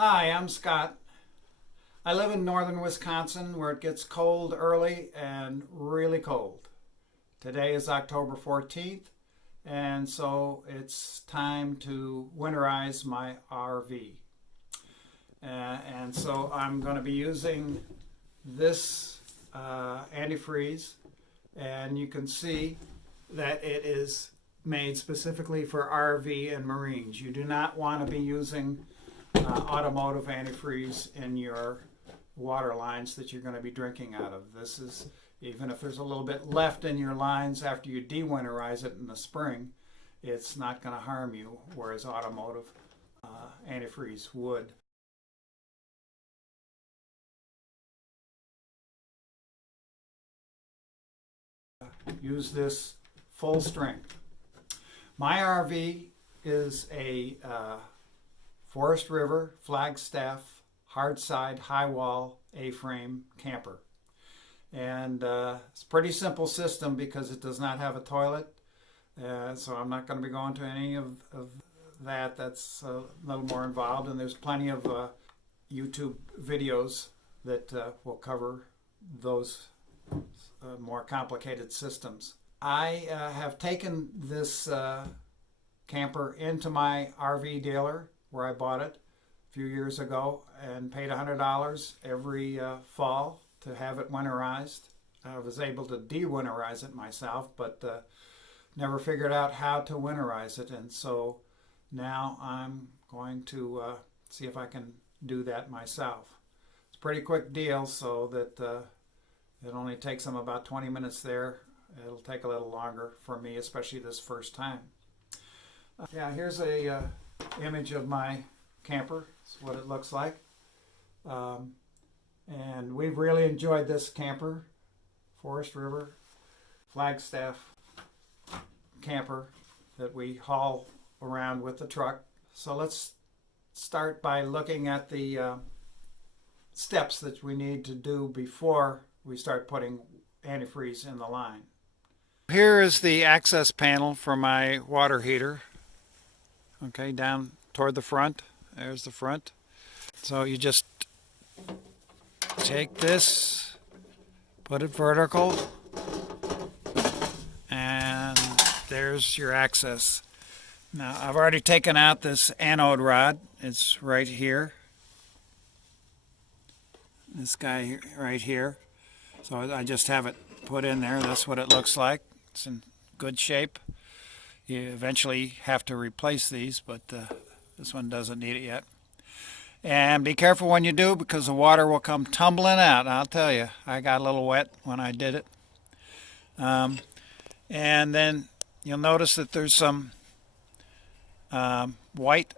Hi, I'm Scott. I live in northern Wisconsin where it gets cold early and really cold. Today is October 14th, and so it's time to winterize my RV. And so I'm going to be using this antifreeze, and you can see that it is made specifically for RV and marines. You do not want to be using automotive antifreeze in your water lines that you're going to be drinking out of. This is, even if there's a little bit left in your lines after you de-winterize it in the spring, it's not going to harm you, whereas automotive antifreeze would. Use this full strength. My RV is a Forest River Flagstaff hard side high wall A-frame camper, and it's a pretty simple system because it does not have a toilet, so I'm not going to be going to any of that. That's a little more involved, and there's plenty of YouTube videos that will cover those more complicated systems. I have taken this camper into my RV dealer where I bought it a few years ago and paid $100 every fall to have it winterized. I was able to de-winterize it myself, but never figured out how to winterize it, and so now I'm going to see if I can do that myself. It's a pretty quick deal, so that it only takes them about 20 minutes there. It'll take a little longer for me, especially this first time. Yeah, here's a image of my camper. It's what it looks like. And we've really enjoyed this camper. Forest River Flagstaff camper that we haul around with the truck. So let's start by looking at the steps that we need to do before we start putting antifreeze in the line. Here is the access panel for my water heater. Okay, down toward the front. There's the front. So you just take this, put it vertical, and there's your access. Now, I've already taken out this anode rod. It's right here. This guy right here. So I just have it put in there. That's what it looks like. It's in good shape. You eventually have to replace these, but this one doesn't need it yet. And be careful when you do, because the water will come tumbling out. I'll tell you, I got a little wet when I did it. And then you'll notice that there's some white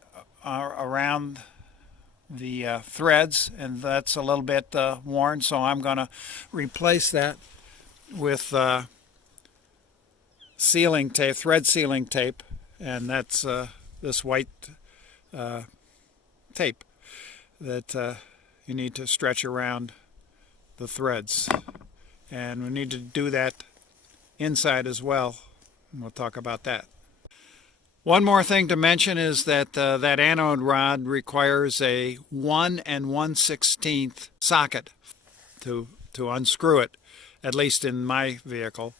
around the threads, and that's a little bit worn, so I'm going to replace that with sealing tape, thread sealing tape, and that's this white tape that you need to stretch around the threads. And we need to do that inside as well, and we'll talk about that. One more thing to mention is that that anode rod requires a 1 1/16 socket to unscrew it, at least in my vehicle.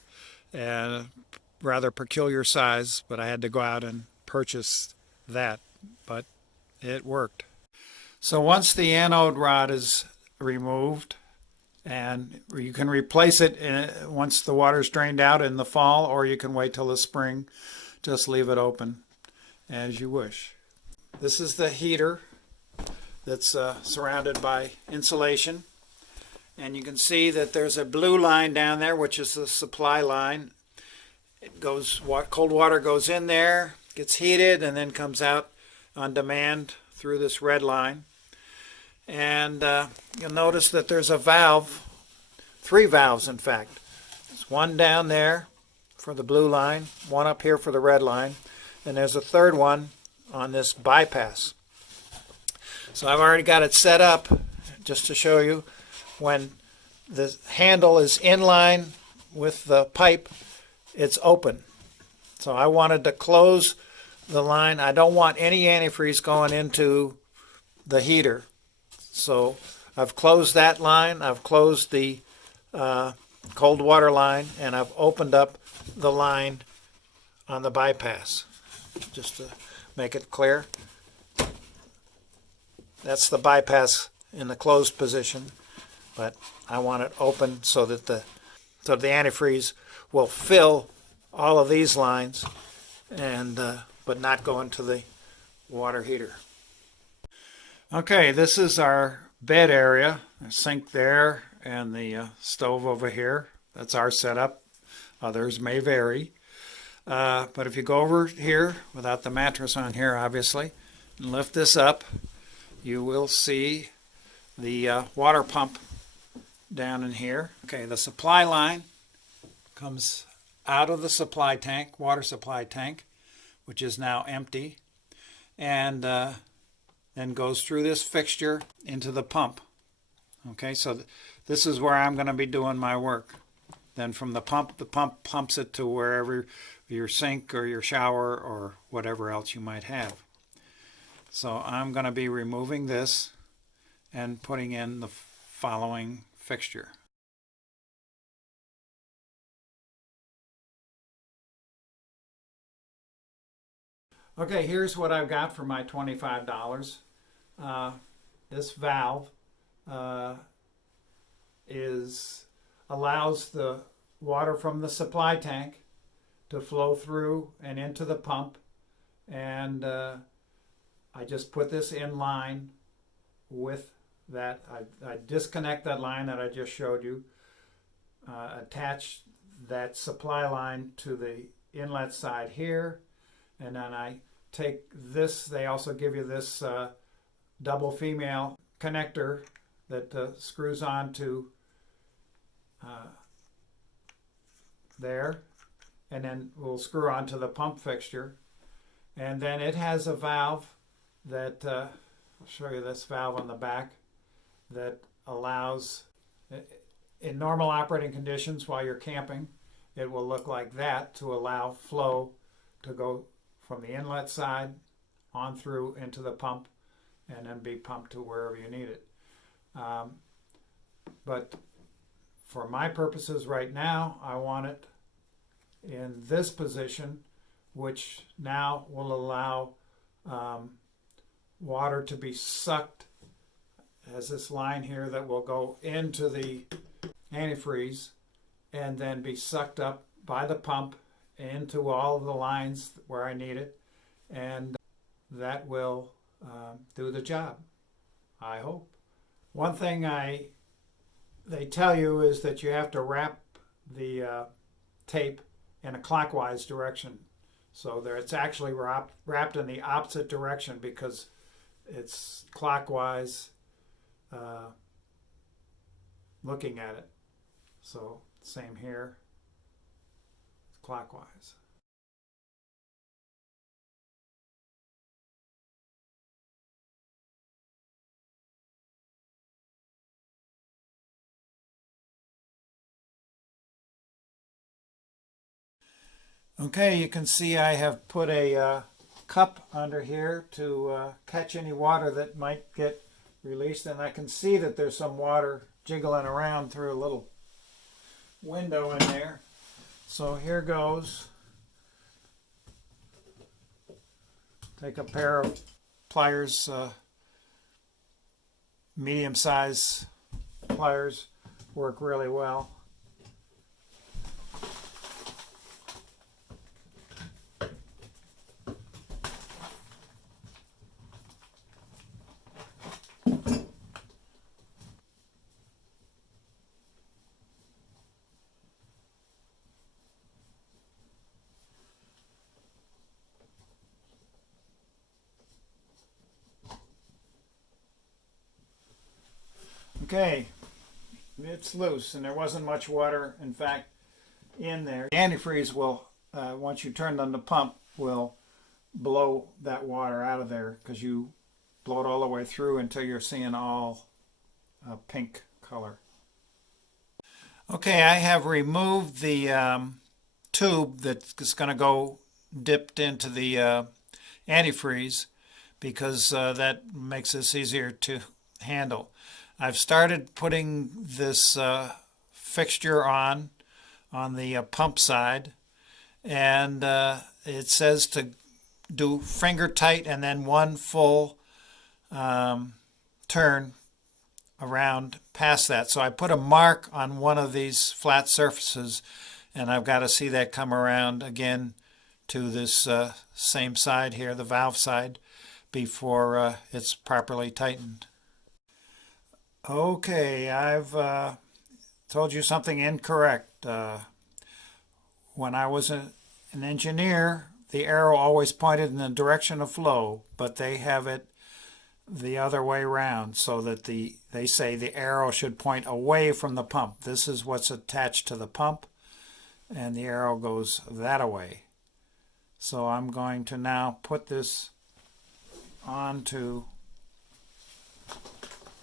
Rather peculiar size, but I had to go out and purchase that, but it worked. So once the anode rod is removed, and you can replace it once the water's drained out in the fall, or you can wait till the spring. Just leave it open as you wish. This is the heater that's surrounded by insulation, and you can see that there's a blue line down there, which is the supply line. It goes, cold water goes in there, gets heated, and then comes out on demand through this red line. And you'll notice that there's a valve, 3 valves in fact. There's one down there for the blue line, one up here for the red line, and there's a third one on this bypass. So I've already got it set up just to show you. When the handle is in line with the pipe, it's open. So I wanted to close the line. I don't want any antifreeze going into the heater. So I've closed that line, I've closed the cold water line, and I've opened up the line on the bypass, just to make it clear. That's the bypass in the closed position, but I want it open so that the antifreeze will fill all of these lines, and but not go into the water heater. Okay, this is our bed area, the sink there and the stove over here. That's our setup. Others may vary. But if you go over here, without the mattress on here obviously, and lift this up, you will see the water pump down in here. Okay, the supply line comes out of the supply tank, water supply tank, which is now empty, and then goes through this fixture into the pump. Okay, so this is where I'm going to be doing my work. Then from the pump pumps it to wherever your sink or your shower or whatever else you might have. So I'm going to be removing this and putting in the following fixture. Okay, here's what I've got for my $25. This valve allows the water from the supply tank to flow through and into the pump, and I just put this in line with that. I disconnect that line that I just showed you, attach that supply line to the inlet side here, and then I take this. They also give you this double female connector that screws on to there, and then we'll screw onto the pump fixture. And then it has a valve that I'll show you this valve on the back that allows, in normal operating conditions while you're camping, it will look like that to allow flow to go from the inlet side on through into the pump and then be pumped to wherever you need it. But for my purposes right now, I want it in this position, which now will allow water to be sucked. It has this line here that will go into the antifreeze and then be sucked up by the pump into all of the lines where I need it, and that will do the job, I hope. One thing they tell you is that you have to wrap the tape in a clockwise direction. So there, it's actually wrapped in the opposite direction because it's clockwise looking at it. So same here, clockwise. Okay, you can see I have put a cup under here to catch any water that might get released, and I can see that there's some water jiggling around through a little window in there. So here goes. Take a pair of pliers, medium-size pliers work really well. Okay, it's loose and there wasn't much water, in fact, in there. The antifreeze will, once you turn on the pump, will blow that water out of there because you blow it all the way through until you're seeing all pink color. Okay, I have removed the tube that's going to go dipped into the antifreeze, because that makes this easier to handle. I've started putting this fixture on the pump side, and it says to do finger tight and then one full turn around past that. So I put a mark on one of these flat surfaces, and I've got to see that come around again to this same side here, the valve side, before it's properly tightened. Okay, I've told you something incorrect. When I was an engineer, the arrow always pointed in the direction of flow, but they have it the other way around, so that they say the arrow should point away from the pump. This is what's attached to the pump, and the arrow goes that way. So I'm going to now put this onto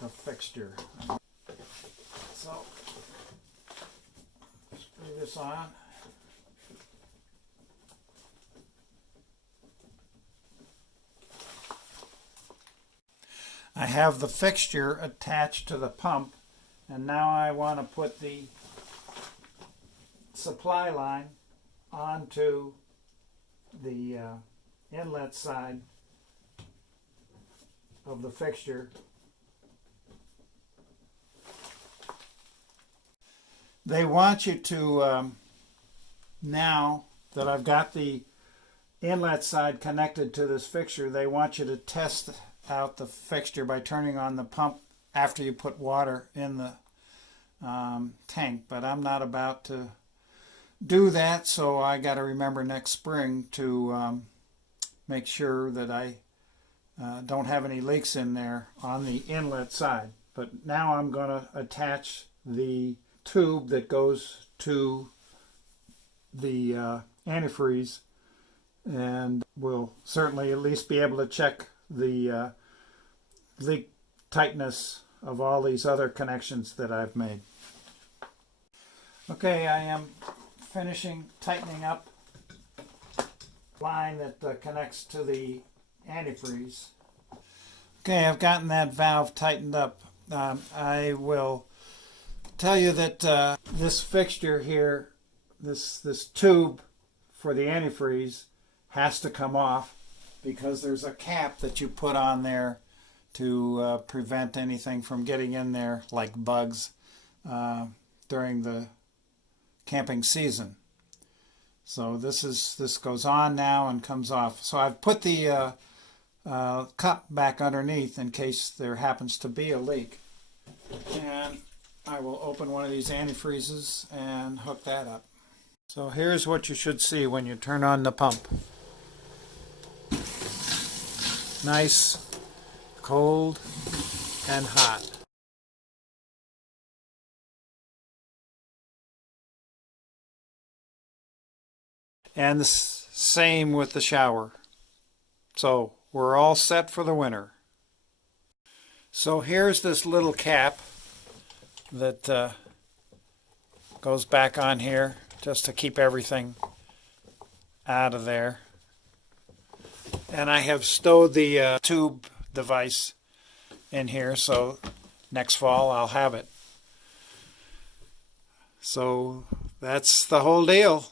the fixture. So screw this on. I have the fixture attached to the pump, and now I want to put the supply line onto the inlet side of the fixture. They want you to, now that I've got the inlet side connected to this fixture, they want you to test out the fixture by turning on the pump after you put water in the tank. But I'm not about to do that, so I got to remember next spring to make sure that I don't have any leaks in there on the inlet side. But now I'm going to attach the tube that goes to the antifreeze, and we'll certainly at least be able to check the leak tightness of all these other connections that I've made. Okay, I am finishing tightening up the line that connects to the antifreeze. Okay, I've gotten that valve tightened up. I will tell you that this fixture here, this tube for the antifreeze, has to come off because there's a cap that you put on there to prevent anything from getting in there, like bugs, during the camping season. So this goes on now and comes off. So I've put the cup back underneath in case there happens to be a leak. And I will open one of these antifreezes and hook that up. So here's what you should see when you turn on the pump. Nice, cold, and hot. And the same with the shower. So we're all set for the winter. So here's this little cap that goes back on here just to keep everything out of there. And I have stowed the tube device in here, so next fall I'll have it. So that's the whole deal.